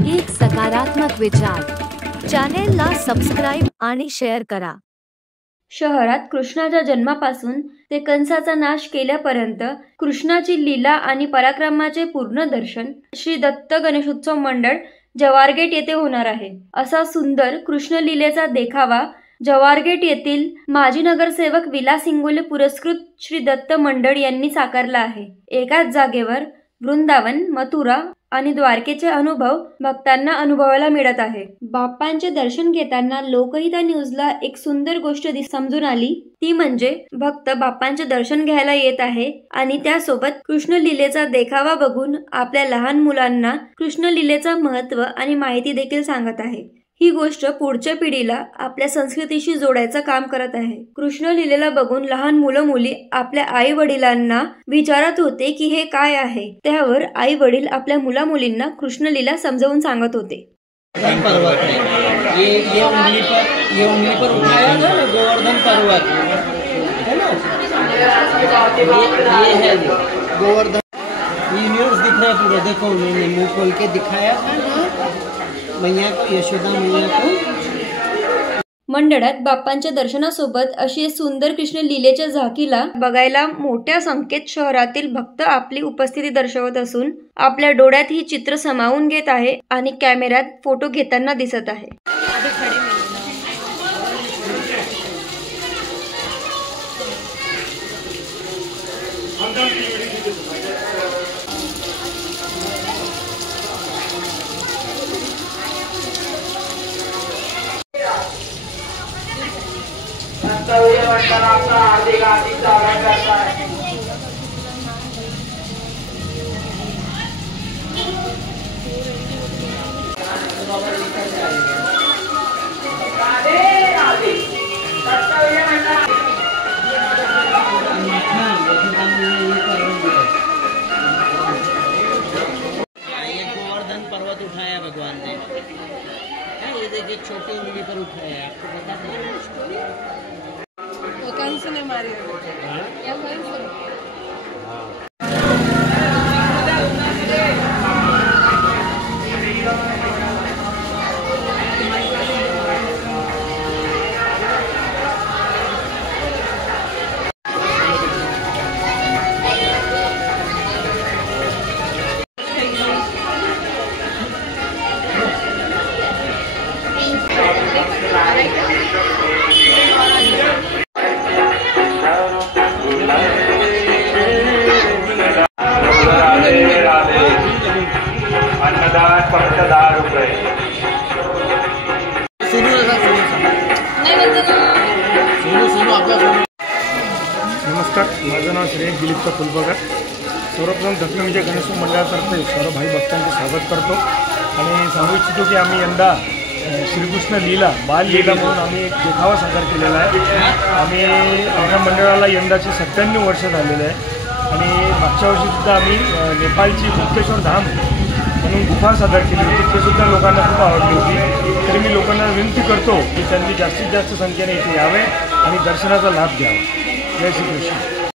एक सकारात्मक विचार। चॅनेलला सबस्क्राइब आणि शेअर करा। शहरात कृष्णाच्या जन्मापासून ते कंसाचा नाश केल्यापर्यंत कृष्णाची लीला आणि पराक्रमाचे पूर्ण दर्शन श्री दत्त गणेशोत्सव मंडळ जवाहरगेट येथे होणार आहे। असा सुंदर कृष्ण लीलेचा देखावा जवाहरगेट येथील माजी नगरसेवक विलास इंगोले पुरस्कृत श्री दत्त मंडळ यांनी साकारला आहे। एकाच जागेवर वृंदावन, मथुरा आणि द्वारकेचे अनुभव भक्तांना अनुभवायला मिळत आहे। बाप्पांचे दर्शन घेताना लोकहिता न्यूजला एक सुंदर गोष्ट समजून आली, ती म्हणजे भक्त बाप्पांचे दर्शन घ्यायला येत आहे आणि त्यासोबत कृष्ण लीलेचा देखावा बघून आपल्या लहान मुलांना कृष्ण लीलेचा महत्त्व आणि माहिती देखील सांगत आहे। ही गोष्ट पुढच्या पिढीला आपल्या संस्कृतीशी जोडायचं काम करत आहे। कृष्ण लीलेला बघून लहान मुलं मुली आपल्या आई वडिलांना विचारत होते की हे काय आहे। त्यावर आई वडील आपल्या मुला मुलींना कृष्ण लीला समजावून सांगत होते। पर्वत है ये उंगली पर उठाया ना गोवर्धन पर्वत है ना, ये है गोवर्धन। यूनिवर्स दिख रहा है पूरा, देखो मैंने मुंह खोल के दिखाया था ना मैया को, यशोदा मैया को। मंडळात बाप्पांच्या दर्शनासोबत अशी सुंदर कृष्ण लीलेच्या झाकीला बघायला मोठ्या संख्येत शहरातील भक्त आपली उपस्थिती दर्शवत असून आपल्या डोळ्यात ही चित्र सामावून घेत आहे आणि कॅमेऱ्यात फोटो घेताना दिसत आहे। गोवर्धन पर्वत उठाया भगवान ने, ये देखिए छोटी उंगली पर उठाया। आपको पता है कंस ने मारी या नमस्कार, माझं नाव श्री दिलीप फुलबगर। सर्वप्रथम दत्त विजय गणेश मंडळातर्फे सर्व भाई भक्तांचे स्वागत करतो आणि सांगू इच्छितो की आम्ही यंदा श्रीकृष्ण लीला बाल लीला म्हणून आम्ही एक देखावा सादर केलेला आहे। आम्ही आमच्या मंडळाला यंदाचे 97 वर्ष झालेले आहे आणि मागच्या वर्षीसुद्धा आम्ही नेपाळची गुप्तेश्वर धाम म्हणून गुफा सादर केली होती, ते सुद्धा लोकांना खूप आवडली होती। तरी मी लोकांना विनंती करतो की त्यांनी जास्तीत जास्त संख्येने इथे यावे आणि दर्शनाचा लाभ घ्यावा। जय श्री कृष्ण।